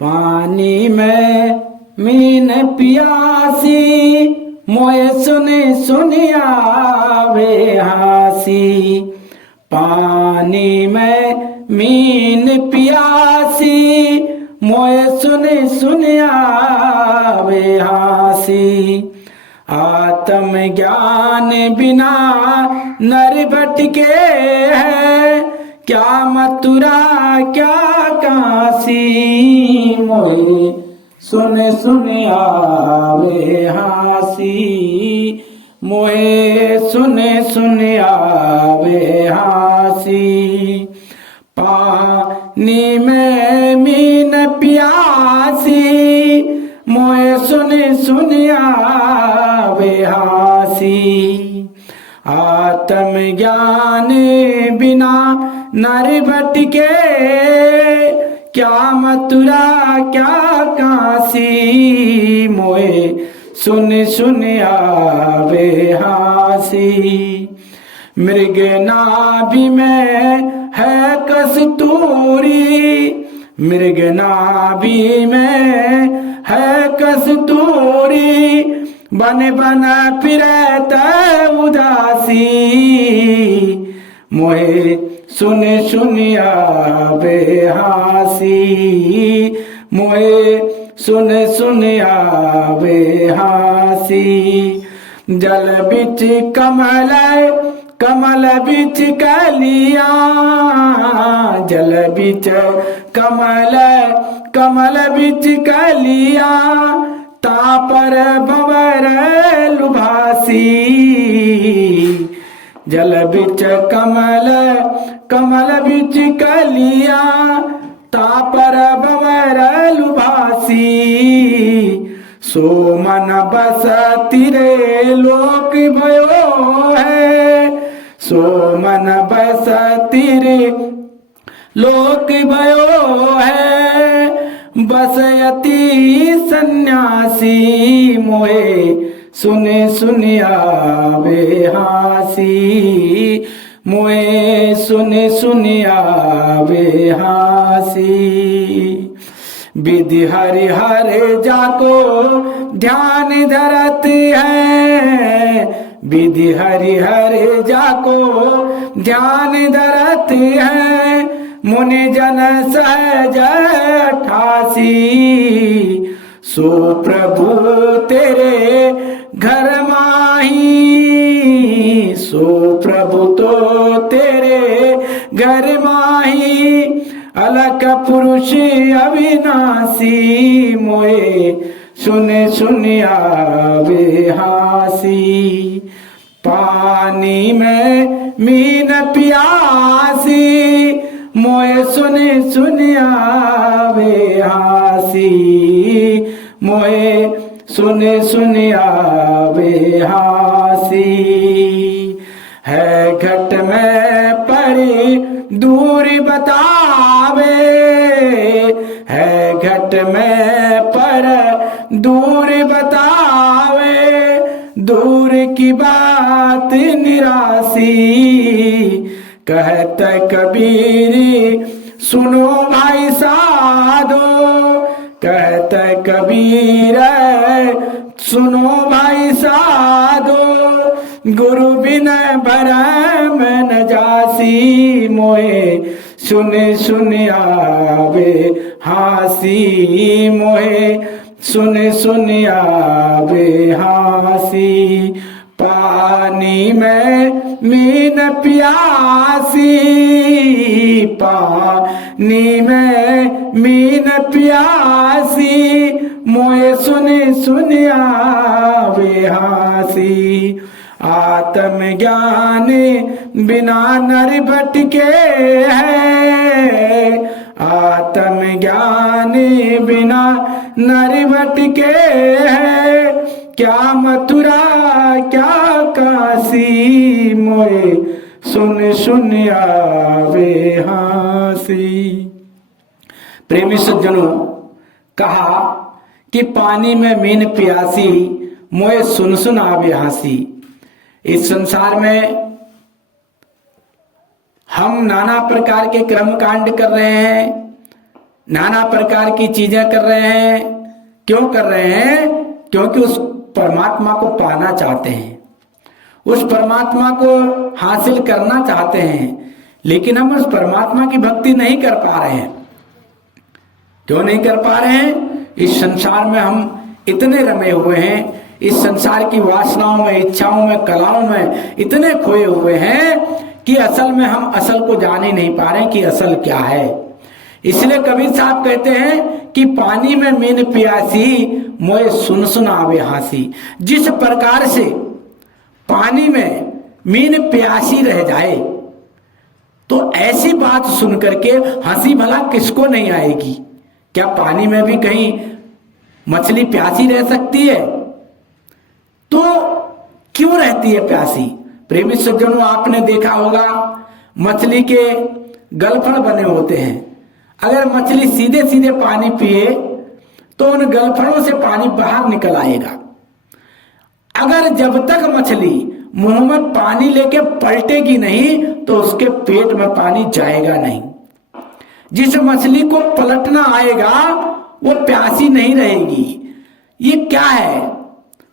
पानी में मीन प्यासी मोए सुने सुनियावे हासी। पानी में मीन प्यासी मोए सुने सुनियावे हासी। आत्म ज्ञान बिना नर भटके है, क्या मथुरा क्या काशी। मोए सुन सुन आवे हासी, मोए सुन सुन आवे हासी। पानी में मीन प्यासी मोए सुन सुन आवे हासी। आत्म ज्ञान बिना नर भटके, क्या मथुरा क्या काशी। मोए सुन सुन आवे हासी। मृग नाभि में है कस्तूरी, मृग नाभि में है कस्तूरी। बन बन फिरत उदासी, मोए सुन सुन आवे हासी। मोए सुन सुन आवे हासी। जल बिच कमल कमल बिच कलिया, जल बिच कमल कमल बिच कलिया। तापर भंवर लुभासी, जल बिच कमल कमल बिच कलिया। तापर भंवर लुभासी। सो मन बस तिरे लोक भयो है, सो मन बस तिरे लोक भयो है। बसयति सन्यासी, मोए सुन सुन आवे हासी। मोए सुन सुन आवे हासी। विधि हरि हरे जाको ध्यान धरत है, विधि हरि हरे जाको ध्यान धरत है। मुनि जन सहज ठासी, सो प्रभु तेरे घर माही। सो प्रभु तो तेरे घर माही, अलख पुरुष अविनाशी। मोए सुन सुन आवे हासी। पानी में मीन प्यासी, मोए सुन सुन आवे हासी। मोए सुन सुन आवे हासी। है घट में परी दूर बतावे, है घट में पर दूर बतावे। दूर की बात निरासी, कहत कबीर सुनो भाई साधो। कहत कबीर सुनो भाई साधो। गुरु बिन भरम न जासी, मोए सुन सुन आवे हासी। मोए सुन सुन आवे हासी। पानी में मीन प्यासी, पानी में मीन प्यासी। मोए सुन सुन आवे हासी। आत्म ज्ञान बिना नर भटके है, आत्म ज्ञान बिना नर भटके है। क्या मथुरा क्या काशी, मोए सुन सुन आवे हासी। प्रेमी सज्जनों, कहा कि पानी में मीन प्यासी, मोए सुन सुन आवे हासी। इस संसार में हम नाना प्रकार के कर्म कांड कर रहे हैं, नाना प्रकार की चीजें कर रहे हैं। क्यों कर रहे हैं? क्योंकि उस परमात्मा को पाना चाहते हैं, उस परमात्मा को हासिल करना चाहते हैं, लेकिन हम उस परमात्मा की भक्ति नहीं कर पा रहे हैं। क्यों नहीं कर पा रहे हैं? इस संसार में हम इतने रमे हुए हैं, इस संसार की वासनाओं में, इच्छाओं में, कलाओं में इतने खोए हुए हैं कि असल में हम असल को जान ही नहीं पा रहे कि असल क्या है। इसलिए कबीर साहब कहते हैं कि पानी में मीन प्यासी, मोए सुन सुन आवे हासी। जिस प्रकार से पानी में मीन प्यासी रह जाए, तो ऐसी बात सुन करके हंसी भला किसको नहीं आएगी? क्या पानी में भी कहीं मछली प्यासी रह सकती है? तो क्यों रहती है प्यासी? प्रेमी सज्जनों, आपने देखा होगा मछली के गलफड़ बने होते हैं। अगर मछली सीधे सीधे पानी पिए तो उन गलफड़ों से पानी बाहर निकल आएगा। अगर जब तक मछली मुंह में पानी लेके पलटेगी नहीं तो उसके पेट में पानी जाएगा नहीं। जिस मछली को पलटना आएगा वो प्यासी नहीं रहेगी। ये क्या है?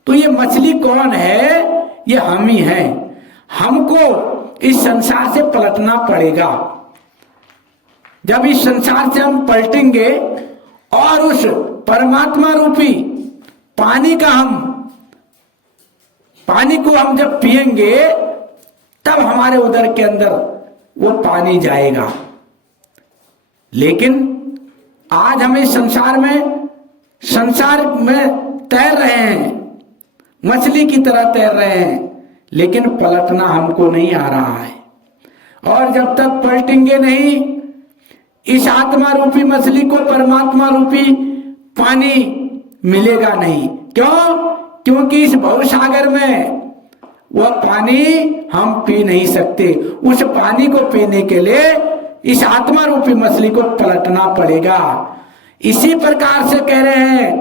तो ये मछली कौन है? ये हम ही हैं। हमको इस संसार से पलटना पड़ेगा। जब इस संसार से हम पलटेंगे और उस परमात्मा रूपी पानी को हम जब पिएंगे, तब हमारे उदर के अंदर वो पानी जाएगा। लेकिन आज हम इस संसार में तैर रहे हैं, मछली की तरह तैर रहे हैं, लेकिन पलटना हमको नहीं आ रहा है। और जब तक पलटेंगे नहीं, इस आत्मा रूपी मछली को परमात्मा रूपी पानी मिलेगा नहीं। क्यों? क्योंकि इस भवसागर में वह पानी हम पी नहीं सकते। उस पानी को पीने के लिए इस आत्मा रूपी मछली को पलटना पड़ेगा। इसी प्रकार से कह रहे हैं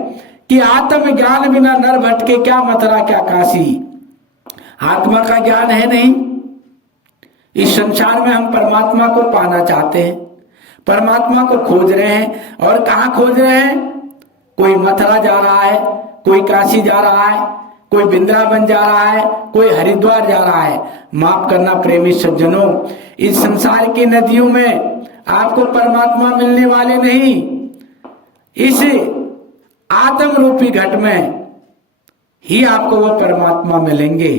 कि आत्म ज्ञान बिना नर भटके, क्या मथुरा क्या काशी। आत्मा का ज्ञान है नहीं। इस संसार में हम परमात्मा को पाना चाहते हैं, परमात्मा को खोज रहे हैं। और कहाँ खोज रहे हैं? कोई मथुरा जा रहा है, कोई काशी जा रहा है, कोई वृंदावन जा रहा है, कोई हरिद्वार जा रहा है। माफ करना प्रेमी सज्जनों, इस संसार की नदियों में आपको परमात्मा मिलने वाले नहीं। इस आत्म रूपी घट में ही आपको वो परमात्मा मिलेंगे।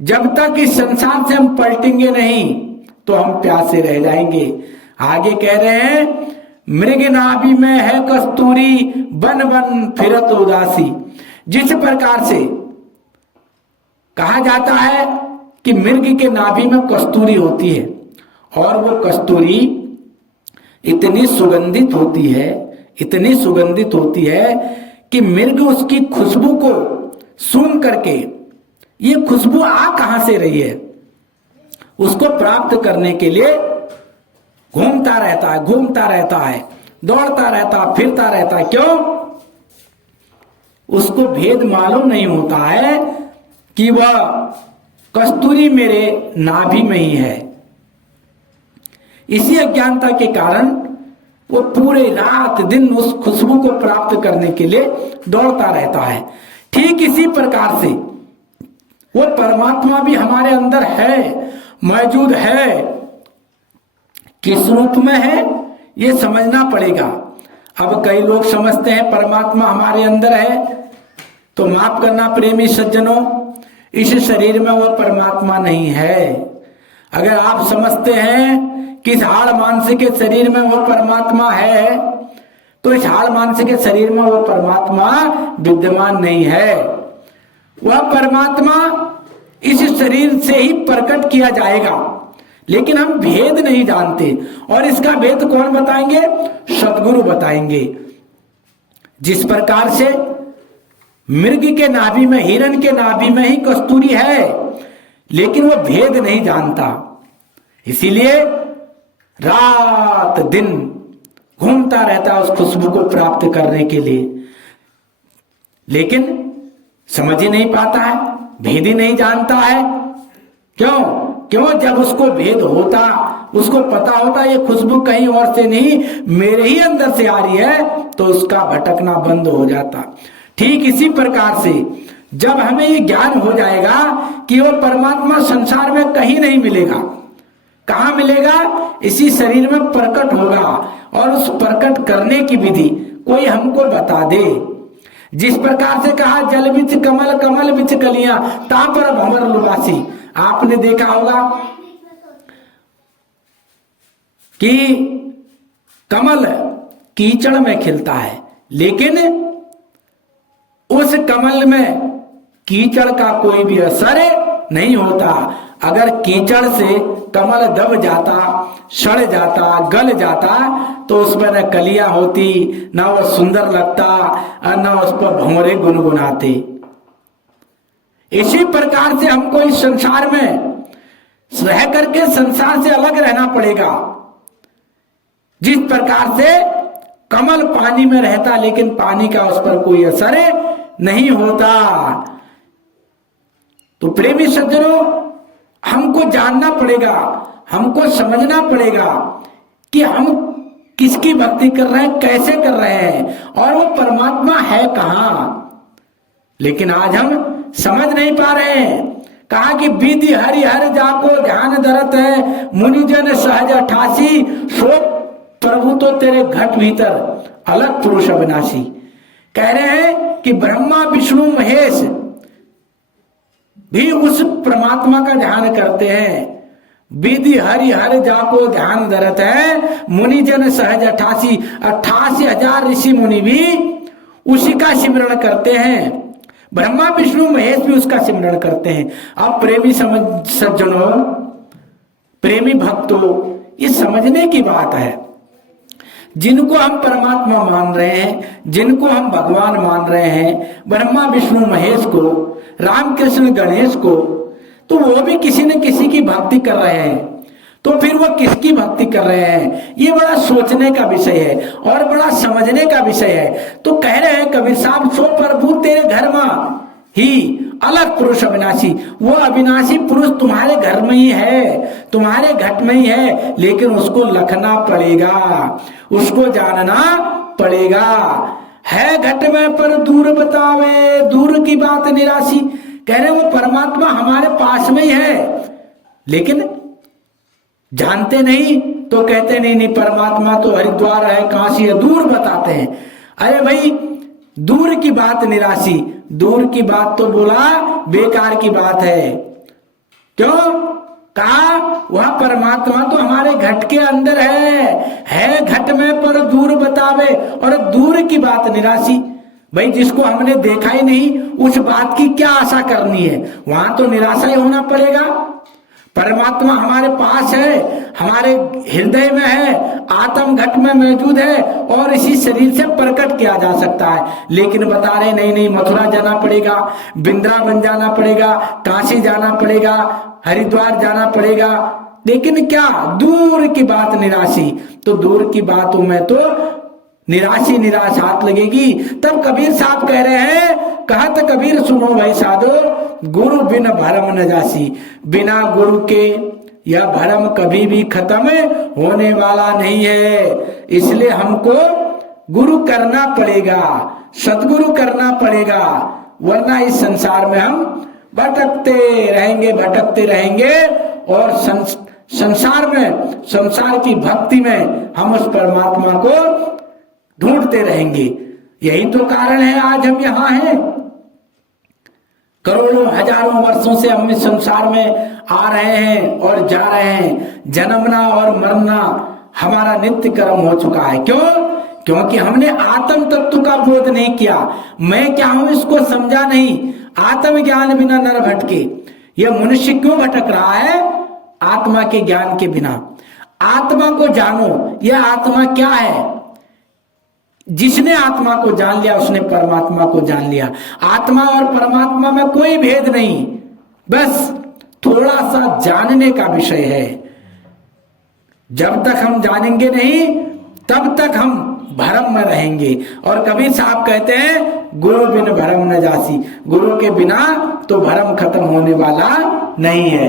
जब तक इस संसार से हम पलटेंगे नहीं तो हम प्यासे रह जाएंगे। आगे कह रहे हैं, मृग नाभि में है कस्तूरी, बन बन फिरत उदासी। जिस प्रकार से कहा जाता है कि मृग के नाभि में कस्तूरी होती है, और वो कस्तूरी इतनी सुगंधित होती है, इतनी सुगंधित होती है कि मृग उसकी खुशबू को सूंघ करके, ये खुशबू आ कहां से रही है, उसको प्राप्त करने के लिए घूमता रहता है, दौड़ता रहता है, फिरता रहता है। क्यों? उसको भेद मालूम नहीं होता है कि वह कस्तूरी मेरे नाभि में ही है। इसी अज्ञानता के कारण वो पूरे रात दिन उस खुशबू को प्राप्त करने के लिए दौड़ता रहता है। ठीक इसी प्रकार से वो परमात्मा भी हमारे अंदर है, मौजूद है। किस रूप में है ये समझना पड़ेगा। अब कई लोग समझते हैं परमात्मा हमारे अंदर है, तो माफ करना प्रेमी सज्जनों, इस शरीर में वो परमात्मा नहीं है। अगर आप समझते हैं कि इस हाड़ मानसिक के शरीर में वो परमात्मा है, तो इस हाड़ मानसिक के शरीर में वो परमात्मा विद्यमान नहीं है। वह परमात्मा इस शरीर से ही प्रकट किया जाएगा, लेकिन हम भेद नहीं जानते। और इसका भेद कौन बताएंगे? सद्गुरु बताएंगे। जिस प्रकार से मृग के नाभि में, हिरण के नाभि में ही कस्तूरी है, लेकिन वो भेद नहीं जानता, इसीलिए रात दिन घूमता रहता है उस खुशबू को प्राप्त करने के लिए, लेकिन समझ ही नहीं पाता है, भेद ही नहीं जानता है। क्यों? जब उसको भेद होता उसको पता होता ये खुशबू कहीं और से नहीं मेरे ही अंदर से आ रही है, तो उसका भटकना बंद हो जाता। ठीक इसी प्रकार से जब हमें ये ज्ञान हो जाएगा कि वो परमात्मा संसार में कहीं नहीं मिलेगा, कहाँ मिलेगा, इसी शरीर में प्रकट होगा, और उस प्रकट करने की विधि कोई हमको बता दे। जिस प्रकार से कहा जल बिच कमल, कमल बिच कलियां, ता पर भंवर लुबासी। आपने देखा होगा कि कमल कीचड़ में खिलता है, लेकिन उस कमल में कीचड़ का कोई भी असर नहीं होता। अगर कीचड़ से कमल दब जाता, सड़ जाता, गल जाता, तो उसमें न कलियां होती, ना वो सुंदर लगता, और न उस पर भंवरे गुनगुनाते। इसी प्रकार से हमको इस संसार में रह करके संसार से अलग रहना पड़ेगा। जिस प्रकार से कमल पानी में रहता लेकिन पानी का उस पर कोई असर नहीं होता। तो प्रेमी सज्जनों, हमको जानना पड़ेगा, हमको समझना पड़ेगा कि हम किसकी भक्ति कर रहे हैं, कैसे कर रहे हैं, और वो परमात्मा है कहां। लेकिन आज हम समझ नहीं पा रहे हैं। कहा कि विधि हरि हर जाको ध्यान धरत है, मुनिजन सहज अठासी, सो प्रभु तो तेरे घट भीतर अलग पुरुष अविनाशी। कह रहे हैं कि ब्रह्मा विष्णु महेश भी उस परमात्मा का ध्यान करते हैं। विधि हरि हर जाको ध्यान धरत है, मुनिजन सहज 88,000 ऋषि मुनि भी उसी का सिमरण करते हैं। ब्रह्मा विष्णु महेश भी उसका सिमरण करते हैं। अब प्रेमी सज्जनों, प्रेमी भक्तों, ये समझने की बात है। जिनको हम परमात्मा मान रहे हैं, जिनको हम भगवान मान रहे हैं, ब्रह्मा विष्णु महेश को, राम कृष्ण गणेश को, तो वो भी किसी न किसी की भक्ति कर रहे हैं। तो फिर वो किसकी भक्ति कर रहे हैं, ये बड़ा सोचने का विषय है और बड़ा समझने का विषय है। तो कह रहे हैं कबीर साहब, सो प्रभु तेरे घर में ही अलग पुरुष अविनाशी। वो अविनाशी पुरुष तुम्हारे घर में ही है, तुम्हारे घट में ही है, लेकिन उसको लखना पड़ेगा, उसको जानना पड़ेगा। है घट में पर दूर बतावे, दूर की बात निराशी। कह रहे वो परमात्मा हमारे पास में ही है, लेकिन जानते नहीं। तो कहते नहीं परमात्मा तो हरिद्वार है, काशी है, दूर बताते हैं। अरे भाई, दूर की बात निराशी, दूर की बात तो बोला बेकार की बात है। क्यों कहा? वह परमात्मा तो हमारे घट के अंदर है घट में पर दूर बतावे, और दूर की बात निराशी। भाई, जिसको हमने देखा ही नहीं उस बात की क्या आशा करनी है, वहां तो निराशा ही होना पड़ेगा। परमात्मा हमारे पास है, हमारे हृदय में है, आत्म घट में मौजूद है, और इसी शरीर से प्रकट किया जा सकता है। लेकिन बता रहे नहीं, मथुरा जाना पड़ेगा, वृंदावन जाना पड़ेगा, काशी जाना पड़ेगा, हरिद्वार जाना पड़ेगा। लेकिन क्या? दूर की बात निराशी। तो दूर की बातों में तो निराशी निराश हाथ लगेगी। तब कबीर साहब कह रहे हैं, कहत कबीर सुनो भाई साधो, गुरु बिन भरम न जासी। बिना गुरु के यह भरम कभी भी खत्म होने वाला नहीं है। इसलिए हमको गुरु करना पड़ेगा, सदगुरु करना पड़ेगा, वरना इस संसार में हम भटकते रहेंगे और संसार में, संसार की भक्ति में हम उस परमात्मा को ढूंढते रहेंगे। यही तो कारण है आज हम यहाँ हैं। करोड़ों हजारों वर्षों से हम इस संसार में आ रहे हैं और जा रहे हैं। जन्मना और मरना हमारा नित्य कर्म हो चुका है। क्यों? क्योंकि हमने आत्म तत्व का बोध नहीं किया। मैं क्या हूं इसको समझा नहीं। आत्म ज्ञान बिना नर भटके। यह मनुष्य क्यों भटक रहा है? आत्मा के ज्ञान के बिना। आत्मा को जानो, यह आत्मा क्या है। जिसने आत्मा को जान लिया उसने परमात्मा को जान लिया। आत्मा और परमात्मा में कोई भेद नहीं, बस थोड़ा सा जानने का विषय है। जब तक हम जानेंगे नहीं तब तक हम भरम में रहेंगे। और कबीर साहब कहते हैं, गुरु बिन भरम न जासी। गुरु के बिना तो भरम खत्म होने वाला नहीं है।